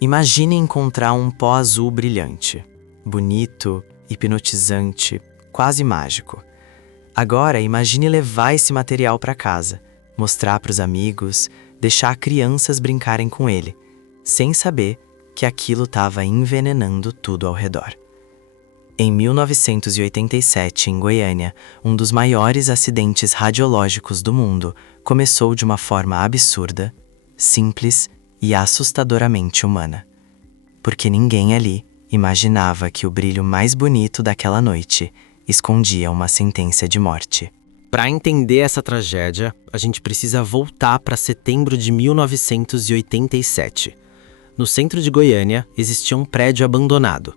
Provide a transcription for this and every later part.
Imagine encontrar um pó azul brilhante, bonito, hipnotizante, quase mágico. Agora imagine levar esse material para casa, mostrar para os amigos, deixar crianças brincarem com ele, sem saber que aquilo estava envenenando tudo ao redor. Em 1987, em Goiânia, um dos maiores acidentes radiológicos do mundo começou de uma forma absurda, simples e assustadoramente humana. Porque ninguém ali imaginava que o brilho mais bonito daquela noite escondia uma sentença de morte. Para entender essa tragédia, a gente precisa voltar para setembro de 1987. No centro de Goiânia existia um prédio abandonado,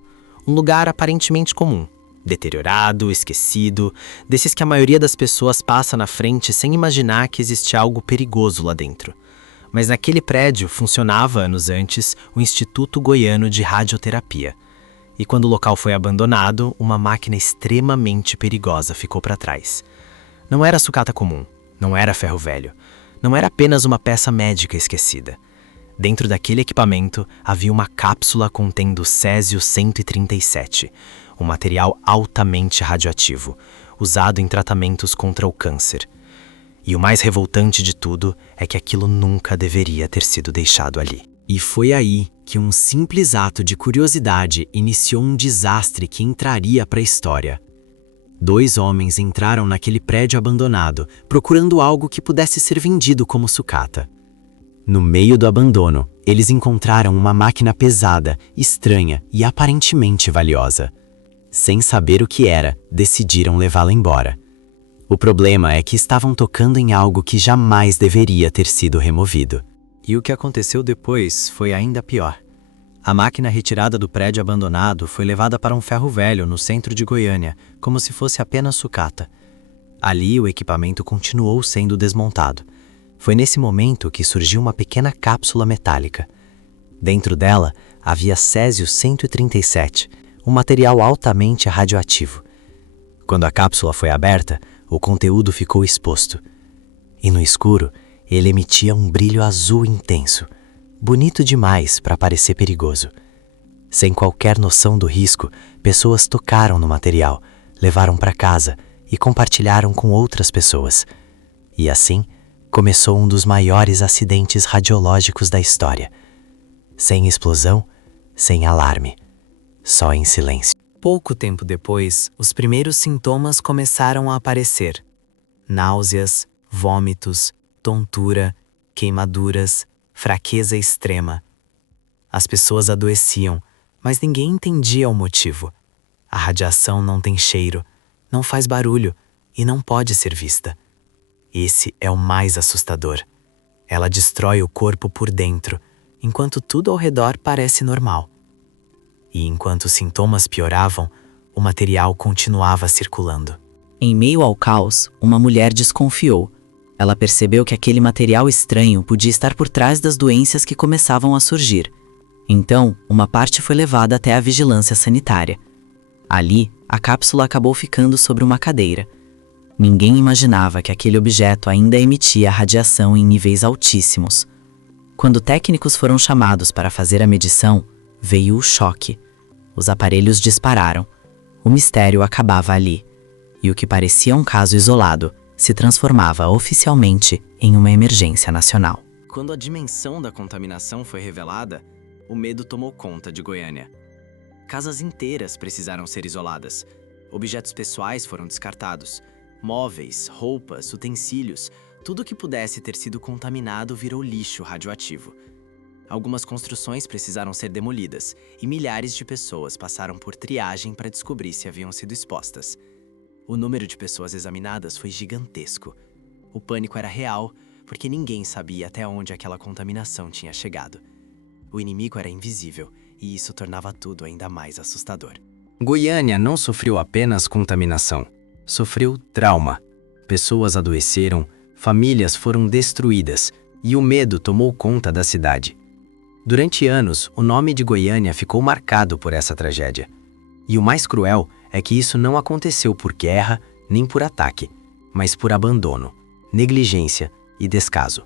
um lugar aparentemente comum, deteriorado, esquecido, desses que a maioria das pessoas passa na frente sem imaginar que existe algo perigoso lá dentro. Mas naquele prédio funcionava, anos antes, o Instituto Goiano de Radioterapia. E quando o local foi abandonado, uma máquina extremamente perigosa ficou para trás. Não era sucata comum, não era ferro velho, não era apenas uma peça médica esquecida. Dentro daquele equipamento havia uma cápsula contendo Césio-137, um material altamente radioativo, usado em tratamentos contra o câncer. E o mais revoltante de tudo é que aquilo nunca deveria ter sido deixado ali. E foi aí que um simples ato de curiosidade iniciou um desastre que entraria para a história. 2 homens entraram naquele prédio abandonado, procurando algo que pudesse ser vendido como sucata. No meio do abandono, eles encontraram uma máquina pesada, estranha e aparentemente valiosa. Sem saber o que era, decidiram levá-la embora. O problema é que estavam tocando em algo que jamais deveria ter sido removido. E o que aconteceu depois foi ainda pior. A máquina retirada do prédio abandonado foi levada para um ferro velho no centro de Goiânia, como se fosse apenas sucata. Ali o equipamento continuou sendo desmontado. Foi nesse momento que surgiu uma pequena cápsula metálica. Dentro dela havia Césio-137, um material altamente radioativo. Quando a cápsula foi aberta, o conteúdo ficou exposto. E no escuro, ele emitia um brilho azul intenso, bonito demais para parecer perigoso. Sem qualquer noção do risco, pessoas tocaram no material, levaram para casa e compartilharam com outras pessoas. E assim, começou um dos maiores acidentes radiológicos da história. Sem explosão, sem alarme, só em silêncio. Pouco tempo depois, os primeiros sintomas começaram a aparecer. Náuseas, vômitos, tontura, queimaduras, fraqueza extrema. As pessoas adoeciam, mas ninguém entendia o motivo. A radiação não tem cheiro, não faz barulho e não pode ser vista. Esse é o mais assustador. Ela destrói o corpo por dentro, enquanto tudo ao redor parece normal. E enquanto os sintomas pioravam, o material continuava circulando. Em meio ao caos, uma mulher desconfiou. Ela percebeu que aquele material estranho podia estar por trás das doenças que começavam a surgir. Então, uma parte foi levada até a vigilância sanitária. Ali, a cápsula acabou ficando sobre uma cadeira. Ninguém imaginava que aquele objeto ainda emitia radiação em níveis altíssimos. Quando técnicos foram chamados para fazer a medição, veio o choque. Os aparelhos dispararam. O mistério acabava ali. E o que parecia um caso isolado se transformava oficialmente em uma emergência nacional. Quando a dimensão da contaminação foi revelada, o medo tomou conta de Goiânia. Casas inteiras precisaram ser isoladas. Objetos pessoais foram descartados. Móveis, roupas, utensílios, tudo que pudesse ter sido contaminado virou lixo radioativo. Algumas construções precisaram ser demolidas e milhares de pessoas passaram por triagem para descobrir se haviam sido expostas. O número de pessoas examinadas foi gigantesco. O pânico era real, porque ninguém sabia até onde aquela contaminação tinha chegado. O inimigo era invisível, e isso tornava tudo ainda mais assustador. Goiânia não sofreu apenas contaminação, sofreu trauma. Pessoas adoeceram, famílias foram destruídas, e o medo tomou conta da cidade. Durante anos, o nome de Goiânia ficou marcado por essa tragédia. E o mais cruel é que isso não aconteceu por guerra nem por ataque, mas por abandono, negligência e descaso.